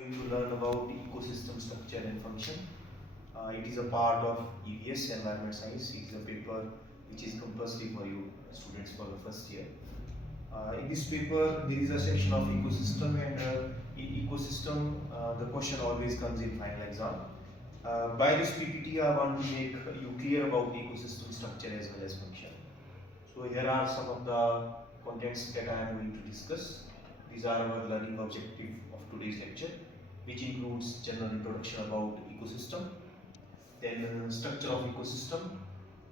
Going to learn about ecosystem structure and function. It is a part of EVS Environment Science. It is a paper which is compulsory for you students for the first year. In this paper, there is a section of ecosystem, and in ecosystem, the question always comes in final exam. By this PPT, I want to make you clear about the ecosystem structure as well as function. So here are some of the contents that I am going to discuss. These are our learning objective of today's lecture, which includes general introduction about ecosystem, then structure of ecosystem,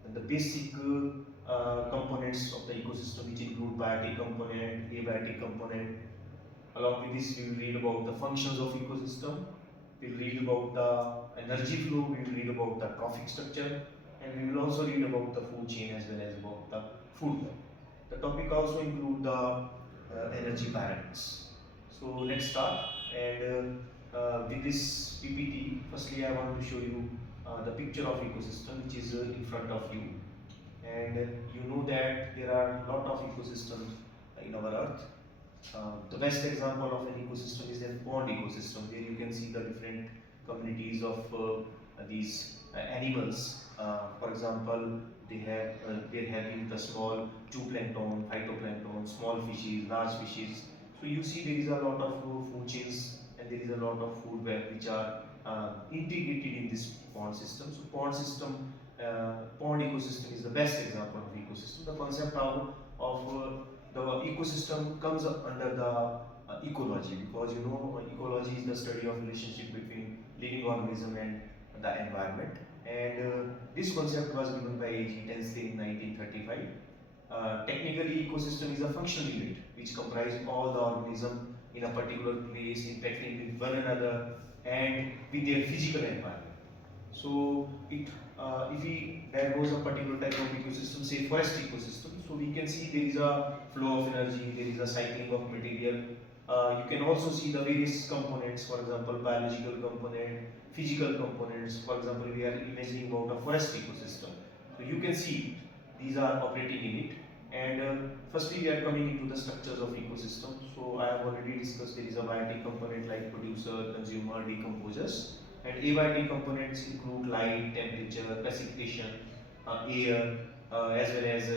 and the basic components of the ecosystem, which include biotic component, abiotic component. Along with this, we will read about the functions of ecosystem. We will read about the energy flow. We will read about the trophic structure, and we will also read about the food chain as well as about the food web. The topic also include the energy parameters. So let's start. And with this PPT, firstly I want to show you the picture of ecosystem which is in front of you. And you know that there are a lot of ecosystems in our earth. The best example of an ecosystem is a pond ecosystem, where you can see the different communities of these animals. For example, they're having the small zooplankton, phytoplankton, small fishes, large fishes. So you see there is a lot of food chains and there is a lot of food web which are integrated in this pond system. So pond ecosystem is the best example of ecosystem. The concept of the ecosystem comes up under the ecology, because you know ecology is the study of relationship between living organism and the environment. And this concept was given by A.G. Tensley in 1935. Technically, ecosystem is a functional unit which comprises all the organism in a particular place interacting with one another and with their physical environment. So if we diagnose a particular type of ecosystem, say forest ecosystem, so we can see there is a flow of energy, there is a cycling of material. You can also see the various components, for example, biological component, physical components. For example, we are imagining about a forest ecosystem. So you can see these are operating in it. And firstly, we are coming into the structures of ecosystem. So I have already discussed there is a biotic component like producer, consumer, decomposers. And abiotic components include light, temperature, precipitation, air, as well as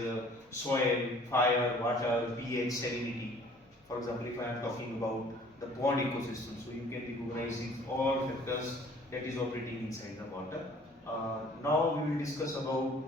soil, fire, water, pH, salinity. For example, if I am talking about the pond ecosystem, so you can recognize these all factors that is operating inside the water. Now we will discuss about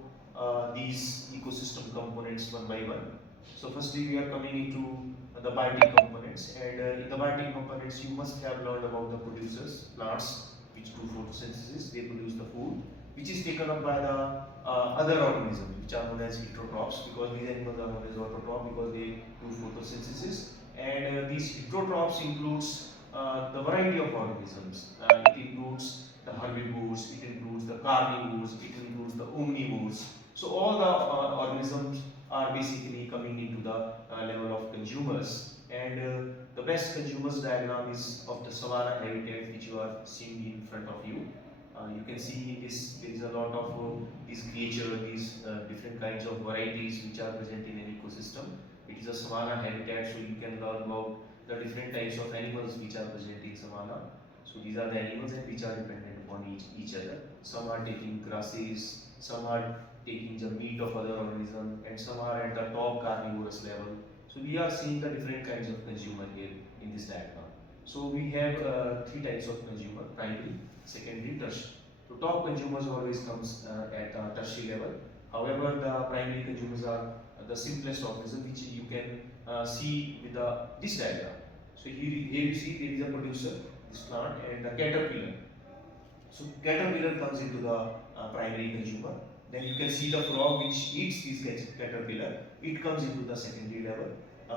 these ecosystem components one by one. So firstly, we are coming into the biotic components, and in the biotic components, you must have learned about the producers, plants, which do photosynthesis. They produce the food, which is taken up by the other organisms, which are known as heterotrophs, because these animals are known as autotrophs because they do photosynthesis. And these heterotrophs includes the variety of organisms. It includes the herbivores, it includes the carnivores, it includes the omnivores. So all the organisms are basically coming into the level of consumers. And the best consumers diagram is of the savanna habitat, which you are seeing in front of you. You can see this, there is a lot of these creatures, these different kinds of varieties which are present in an ecosystem. It is a savanna habitat, so you can learn about the different types of animals which are present in savanna. So these are the animals and which are dependent upon each other. Some are taking grasses, some are taking the meat of other organisms, and some are at the top carnivorous level. So we are seeing the different kinds of consumer here in this diagram. So we have three types of consumer: primary, secondary, tertiary. So top consumers always comes at tertiary level. However, the primary consumers are the simplest organism, which you can see with this diagram. So here you see there is a producer, this plant, and the caterpillar. So caterpillar comes into the primary consumer. Then you can see the frog which eats this caterpillar. It comes into the secondary level.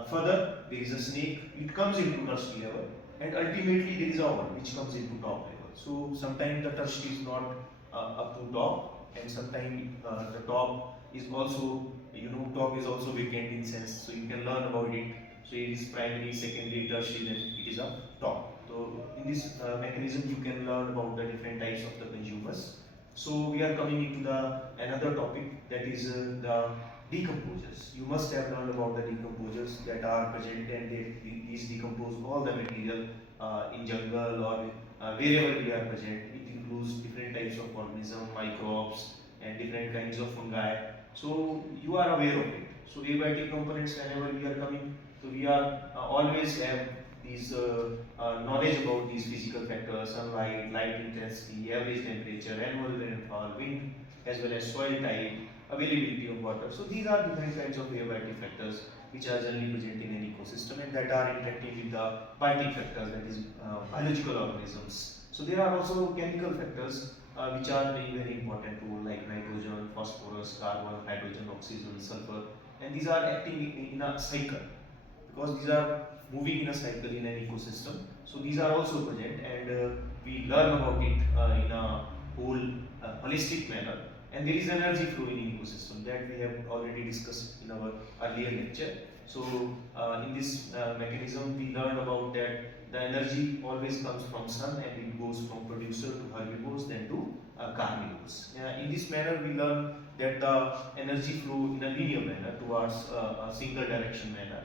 Further, there is a snake. It comes into tertiary level, and ultimately there is a owl which comes into top level. So sometimes the tertiary is not up to top, and sometimes the top is also, top is also vacant in sense. So you can learn about it. So it is primary, secondary, tertiary, then it is a top. So in this mechanism, you can learn about the different types of the consumers. So we are coming into the another topic, that is the decomposers. You must have learned about the decomposers that are present, and these decompose all the material in jungle or wherever we are present. It includes different types of organism, microbes, and different kinds of fungi. So you are aware of it. So abiotic components, whenever we are coming, so we are always have these knowledge about these physical factors: sunlight, light intensity, average temperature, annual rainfall, wind, as well as soil type, availability of water. So these are different kinds of abiotic factors which are generally present in an ecosystem and that are interacting with the biotic factors, that is biological organisms. So there are also chemical factors which are playing very important role, like nitrogen, phosphorus, carbon, hydrogen, oxygen, sulfur, and these are acting in a cycle because these are moving in a cycle in an ecosystem. So these are also present, and we learn about it in a whole holistic manner. And there is energy flow in ecosystem that we have already discussed in our earlier lecture. So in this mechanism, we learned about that the energy always comes from sun and it goes from producer to herbivores, then to carnivores. In this manner, we learn that the energy flow in a linear manner towards a single direction manner.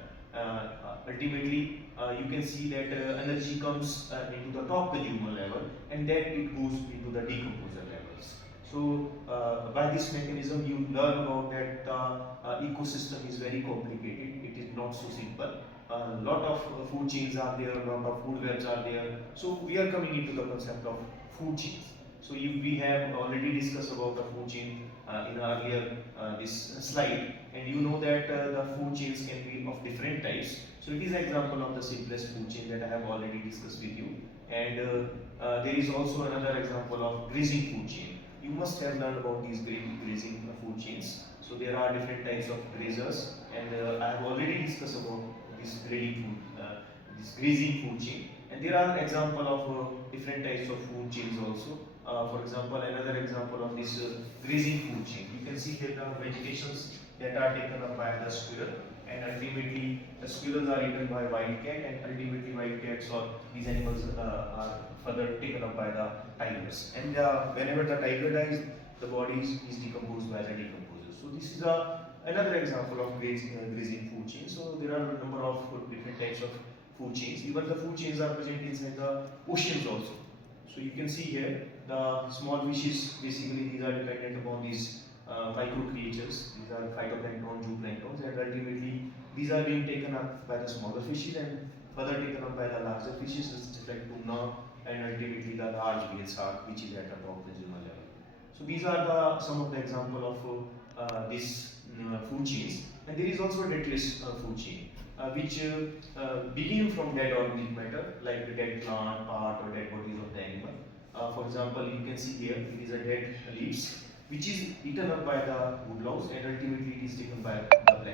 Ultimately, you can see that energy comes into the top consumer level and then it goes into the decomposer levels. So, by this mechanism, you learn about that the ecosystem is very complicated. It is not so simple. A lot of food chains are there, a lot of food webs are there. So, we are coming into the concept of food chains. So, we have already discussed about the food chain in earlier this slide, and you know that the food chains can be of different types. So it is an example of the simplest food chain that I have already discussed with you. And there is also another example of grazing food chain. You must have learned about these grazing food chains. So there are different types of grazers, and I have already discussed about this this grazing food chain. And there are example of different types of food chains also. For example, another example of this grazing food chain. You can see here the vegetations that are taken up by the squirrel, and ultimately the squirrels are eaten by wildcat, and ultimately wildcats or these animals are further taken up by the tigers. And whenever the tiger dies, the body is decomposed by the decomposers. So this is another example of grazing food chain. So there are a number of different types of food chains. Even the food chains are present inside the oceans also. So you can see here the small fishes, basically these are dependent upon these micro creatures. These are phytoplankton, zooplanktons, and ultimately these are being taken up by the smaller fishes and further taken up by the larger fishes, just like tuna, and ultimately the large whale shark, which is at the top consumer level. So these are some of the example of this food chains, and there is also a detritus food chain. Which begin from dead organic matter, like the dead plant part or dead bodies of the animal. For example, you can see here it is a dead leaves which is eaten up by the woodlouse and ultimately it is taken by the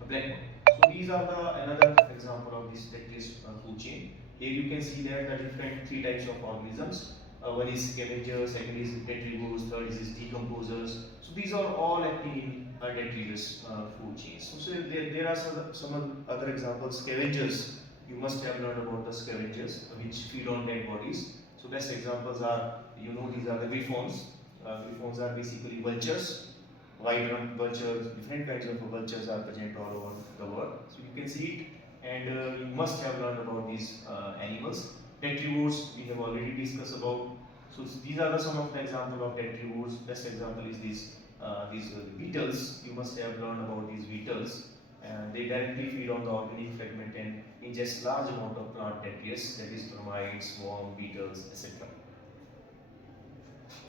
blackbird. So these are the another example of this detritus food chain. Here you can see that the different three types of organisms. One is scavengers, second is detritivores, third is decomposers. So these are all acting in detritus food chains. So there are some other examples. Scavengers, you must have learned about the scavengers which feed on dead bodies. So best examples are, you know, these are the griffons. Griffons are basically vultures. White vultures, different kinds of vultures are present all over the world. So you can see it, and you must have learned about these animals. Detrivores, we have already discussed about. So these are some of the example of detrivores. Best example is these beetles. You must have learned about these beetles. They directly feed on the organic fragment and ingest large amount of plant detritus, that is termites, worms, beetles, etc.